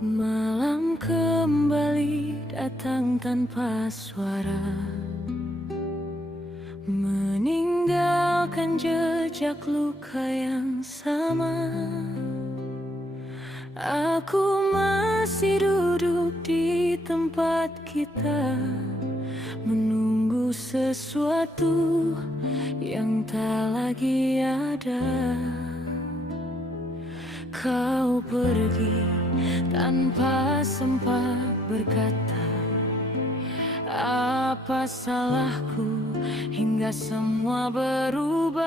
Malam kembali datang tanpa suara, meninggalkan jejak luka yang sama. Aku masih duduk di tempat kita, menunggu sesuatu yang tak lagi ada. Kau pergi tanpa sempat berkata, apa salahku hingga semua berubah.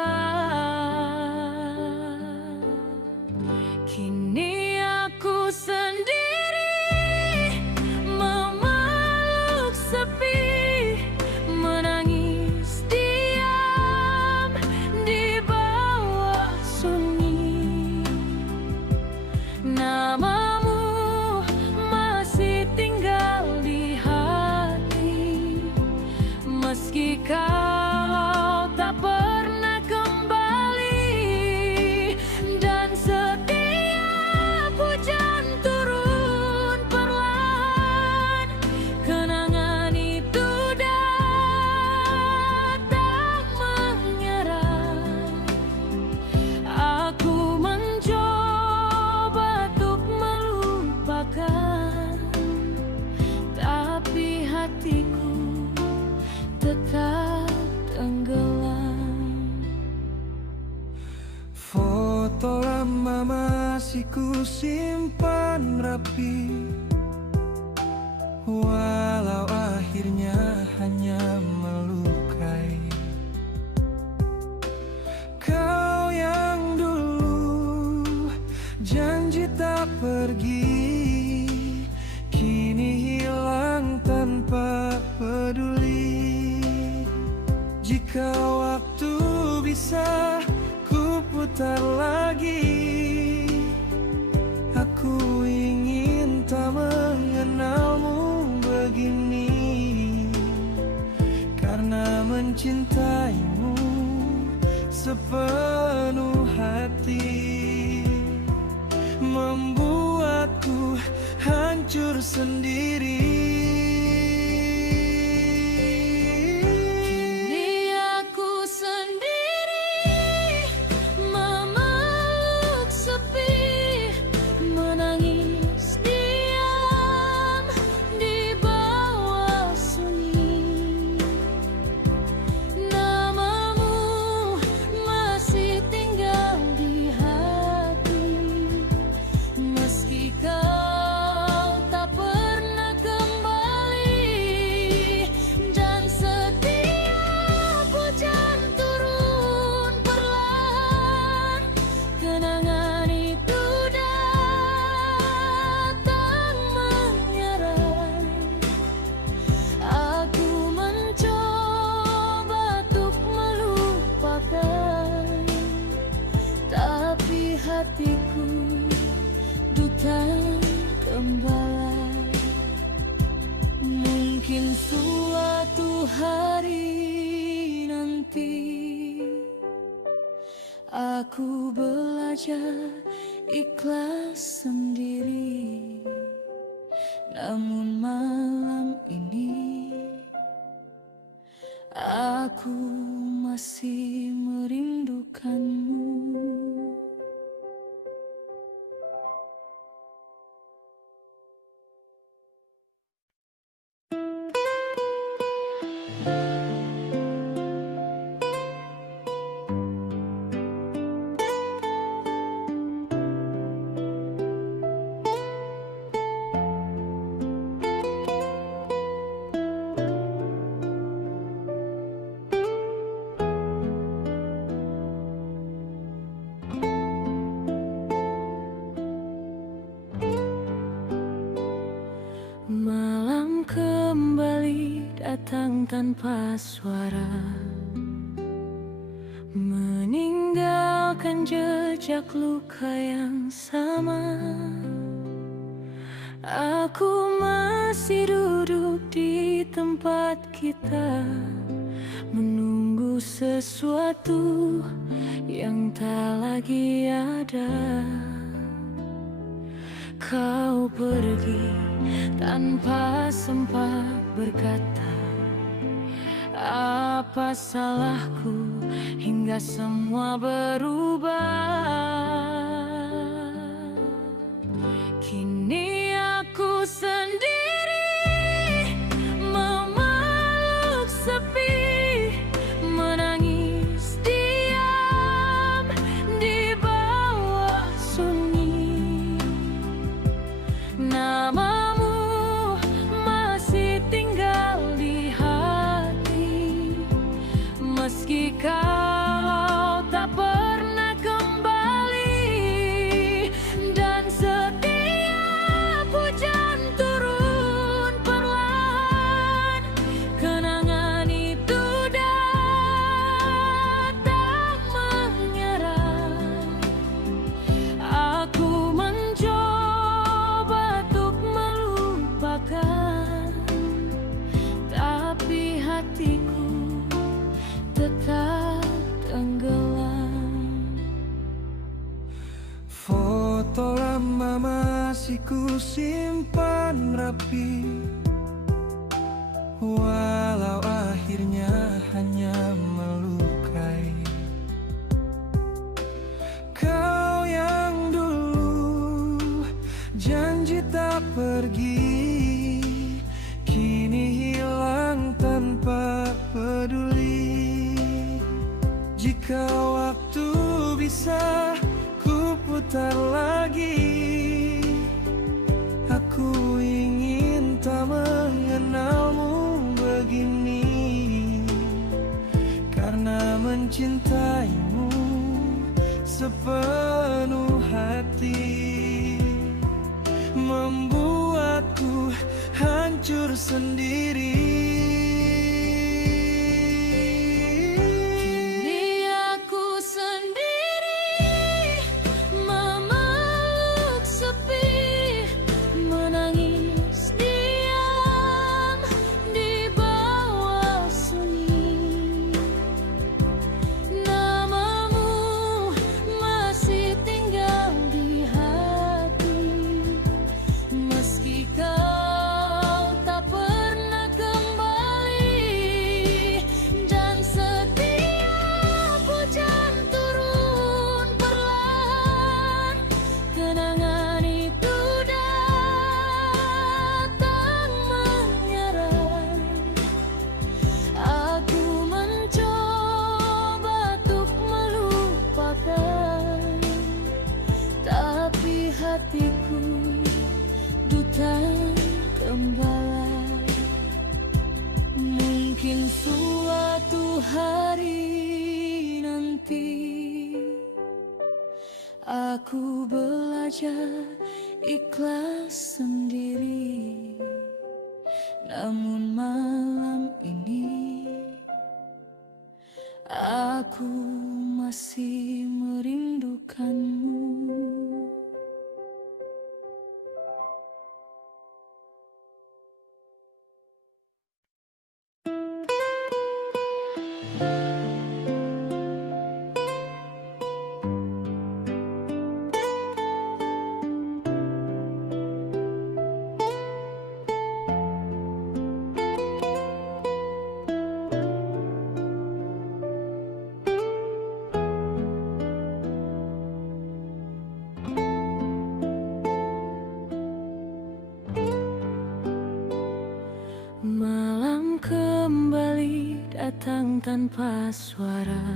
Kini aku sendiri, memeluk sepi, menangis diam di bawah sunyi. Namamu masih tinggal di hati, meski kau tak pernah kembali. Dan setiap hujan turun perlahan, kenangan itu datang menyerang. Aku mencoba untuk melupakan, tapi hatiku tetap tenggelam. Foto lama masih ku simpan rapi, walau akhirnya hanya melukai. Kau yang dulu janji tak pergi, kini hilang tanpa peduli. Jika waktu bisa ku putar lagi, aku ingin tak mengenalmu begini. Karena mencintaimu sepenuh hati, membuatku hancur sendiri. Kini aku sendiri, memeluk sepi, menangis diam di bawah sunyi. Namamu masih tinggal di hati, meski kau tak pernah kembali. Dan setiap hujan turun perlahan, kenangan itu datang menyerang. Aku mencoba untuk melupakan, tapi hatiku duta gembala. Mungkin suatu hari nanti aku belajar ikhlas sendiri. Namun malam ini aku masih merindukanmu. datang tanpa suara, meninggalkan jejak luka yang sama. Aku masih duduk di tempat kita, menunggu sesuatu yang tak lagi ada. Kau pergi tanpa sempat berkata, apa salahku hingga semua berubah. Kini aku sendiri memeluk sepi, menangis diam di bawah sunyi. Namamu masih tinggal di hati, meski kau tak pernah kembali. Dan setiap hujan turun perlahan, kenangan itu datang menyerang. Aku mencoba untuk melupakan, tapi hatiku tetap tenggelam. Foto lama masih ku simpan rapi, walau akhirnya hanya melukai. Kau yang dulu janji tak pergi, kini hilang tanpa peduli. Jika waktu bisa ku putar lagi, aku ingin tak mengenalmu begini. Karena mencintaimu sepenuh hati, membuatku hancur sendiri. Kini aku sendiri memeluk sepi, menangis diam di bawah sunyi. Namamu masih tinggal di hati, meski kau tak pernah kembali. Dan setiap hujan turun perlahan, kenangan itu datang menyerang. Aku mencoba untuk melupakan, tapi hatiku duta gembala. Mungkin suatu hari nanti aku belajar ikhlas sendiri, namun malam ini aku masih merindukanmu. Malam kembali datang tanpa suara,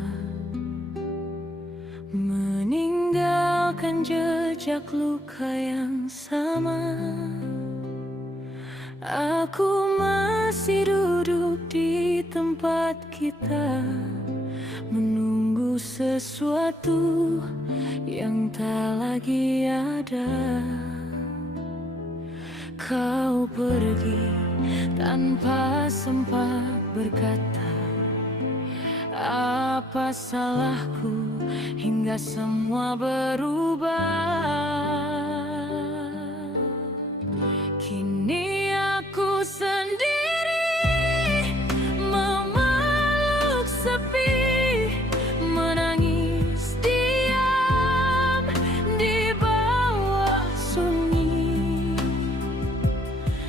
meninggalkan jejak luka yang sama. Aku masih duduk di tempat kita, menunggu sesuatu yang tak lagi ada. Kau pergi tanpa sempat berkata apa salahku hingga semua berubah. Kini aku sendiri memeluk sepi, menangis diam di bawah sunyi.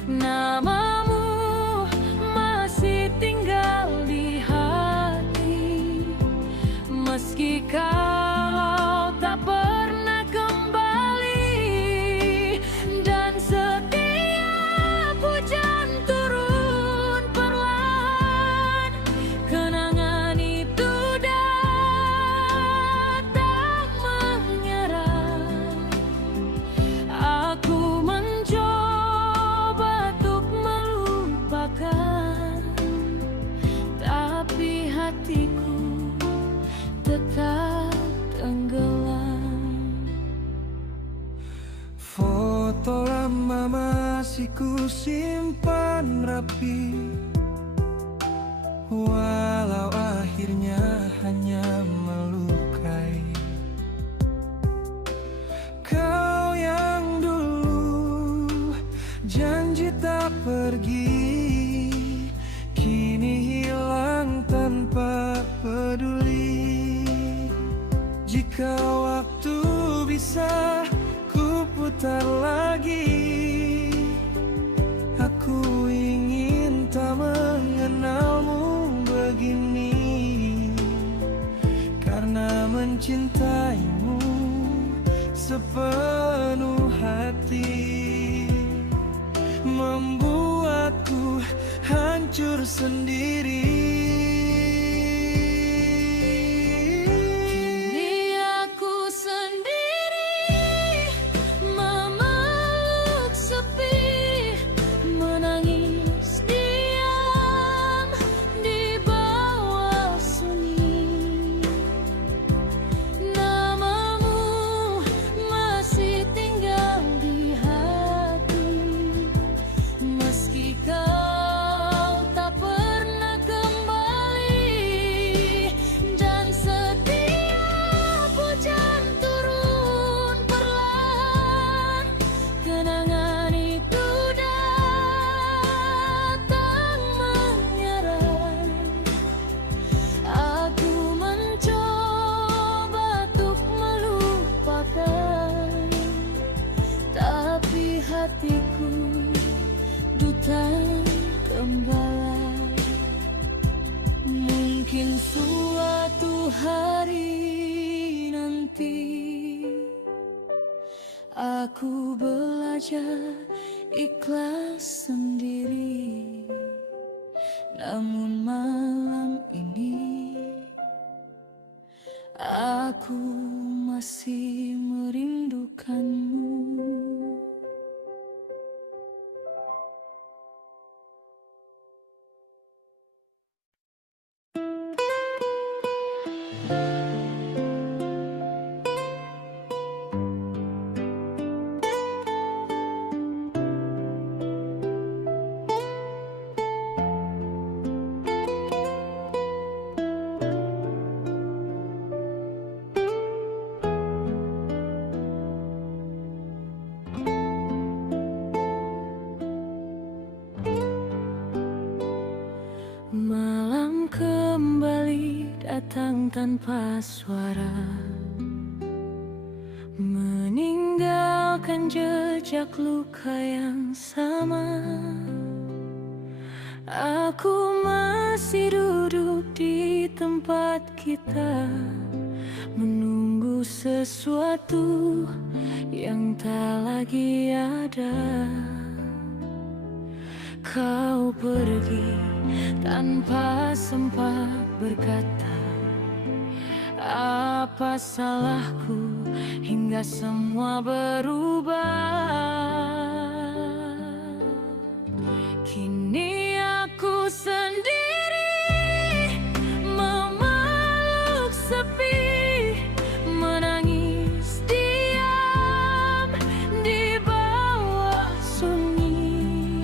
Namamu masih tinggal di hati, meski kau tak pernah kembali. Dan setiap hujan turun perlahan, kenangan itu datang menyerang. Aku mencoba untuk melupakan, tapi hatiku tetap tenggelam. Foto lama masih ku simpan rapi, walau akhirnya hanya melukai. Kau yang dulu janji tak pergi, kini hilang tanpa peduli. Jika waktu bisa ku putar lagi, aku ingin tak mengenalmu begini. Karena mencintaimu sepenuh hati membuatku hancur sendiri. Kini aku sendiri memeluk sepi, menangis diam di bawah sunyi. Namamu masih tinggal di hati, meski kau tak pernah kembali. Dan setiap hujan turun perlahan, kenangan itu datang menyerang. Aku mencoba untuk melupakan, tapi hatiku duta gembala. Mungkin suatu hari nanti aku belajar ikhlas sendiri. Namun malam ini aku masih merindukanmu. Malam kembali datang tanpa suara, meninggalkan jejak luka yang sama. Aku masih duduk di tempat kita, menunggu sesuatu yang tak lagi ada. Kau pergi tanpa sempat berkata apa salahku hingga semua berubah. Kini aku sendiri memeluk sepi, menangis diam di bawah sunyi.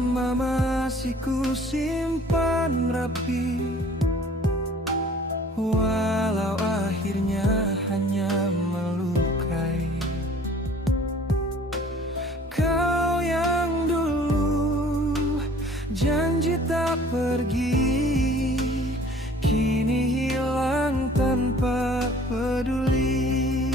lama masih ku simpan rapi, walau akhirnya hanya melukai. Kau yang dulu janji tak pergi, kini hilang tanpa peduli.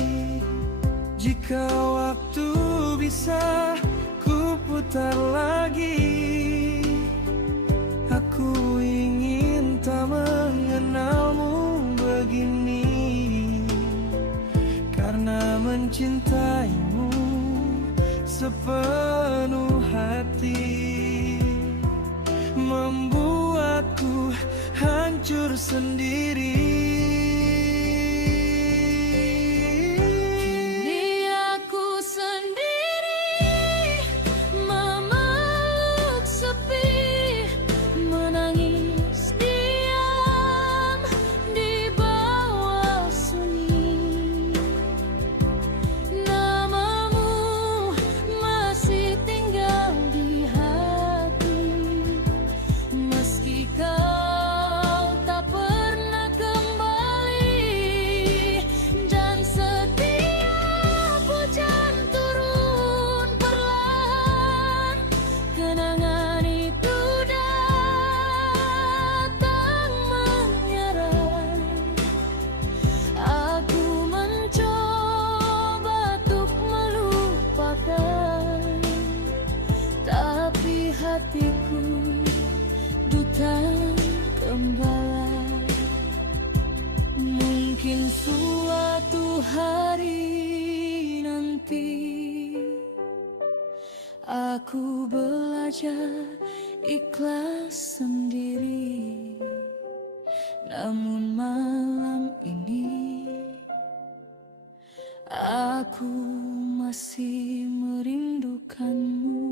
Jika waktu bisa ku putar lagi, aku ingin tak mengenalmu begini. Karena mencintaimu sepenuh hati membuatku hancur sendiri. Kini aku sendiri memeluk sepi, menangis diam di bawah sunyi. Namamu masih tinggal di hati, meski kau tak pernah kembali. Dan setiap hujan turun perlahan, kenangan itu datang menyerang. Aku mencoba untuk melupakan, tapi hatiku duta gembala. Mungkin suatu hari nanti aku belajar ikhlas sendiri. Namun malam ini aku masih merindukanmu.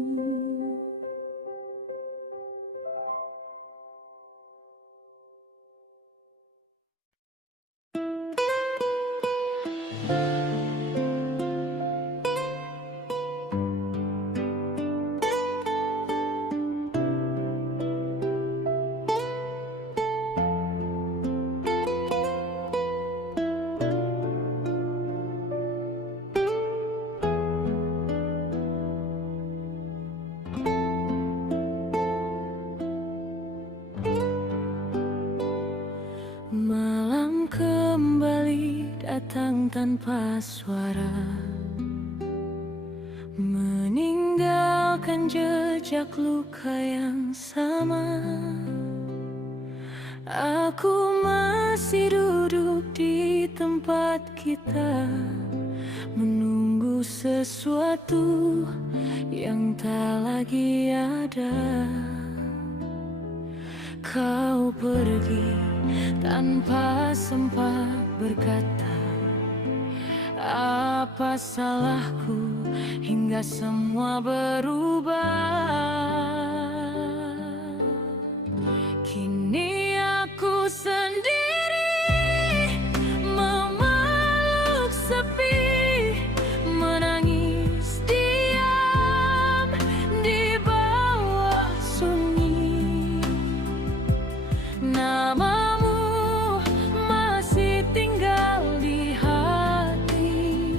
Malam kembali datang tanpa suara, meninggalkan jejak luka yang sama. Aku masih duduk di tempat kita, menunggu sesuatu yang tak lagi ada. Kau pergi tanpa sempat berkata, apa salahku hingga semua berubah. Kini aku sendiri memeluk sepi, menangis diam di bawah sunyi. Namamu masih tinggal di hati,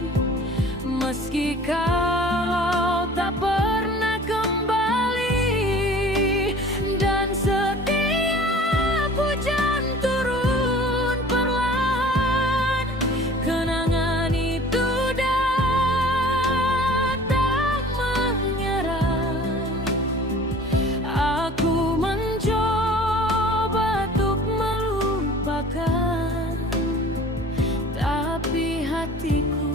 meski kau tak pernah kembali. Dan setiap hujan turun perlahan, kenangan itu datang menyerang. Aku mencoba untuk melupakan, tapi hatiku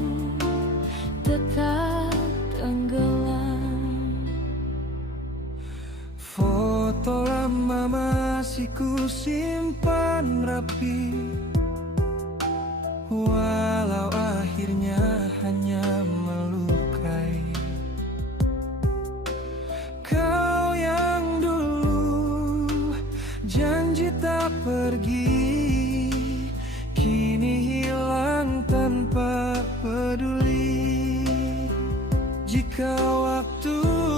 tetap tenggelam. Foto lama masih ku simpan rapi, walau akhirnya hanya melukai. Kau yang dulu janji tak pergi, kini hilang tanpa peduli. Jika waktu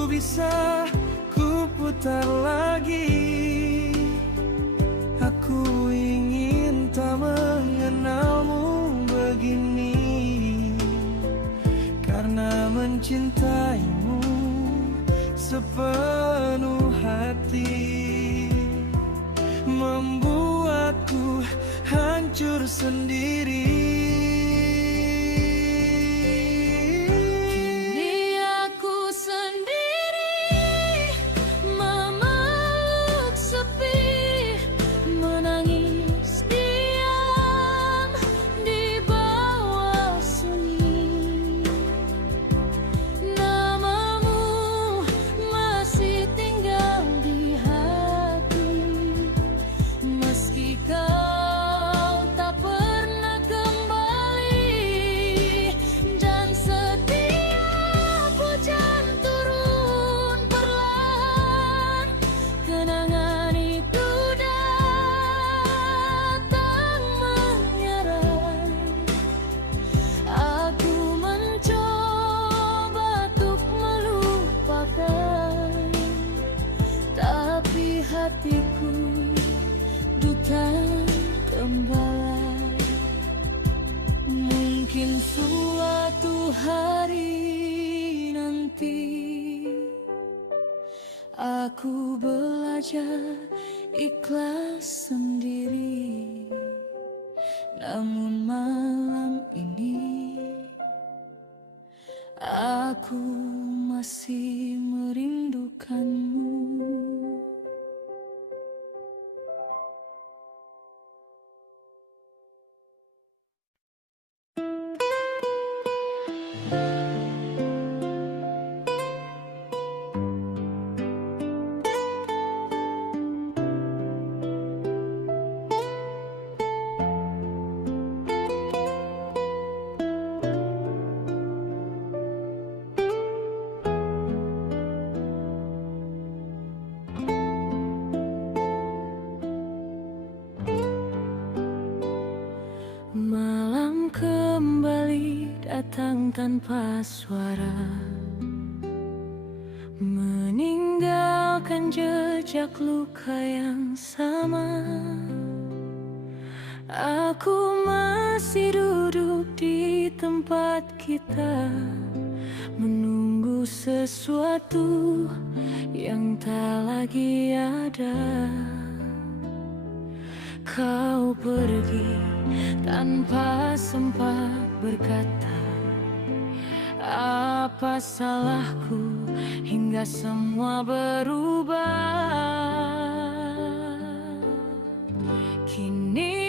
bisa ku putar sebentar lagi. Aku ingin tak mengenalmu begini, karena mencintaimu sepenuh hati membuatku hancur sendiri. Kini aku sendiri memeluk sepi, menangis diam di bawah sunyi. Namamu masih tinggal di hati, meski kau tak pernah kembali. Dan setiap hujan turun perlahan, kenangan itu datang menyerai. Aku mencoba untuk melupakan, tapi hatiku duta kembali. Mungkin suatu hari nanti aku belajar ikhlas sendiri, namun malam ini aku masih merindukanmu. Malam kembali datang tanpa suara, meninggalkan jejak luka yang sama. Aku masih duduk di tempat kita, menunggu sesuatu yang tak lagi ada. Kau pergi tanpa sempat berkata, apa salahku hingga semua berubah. Kini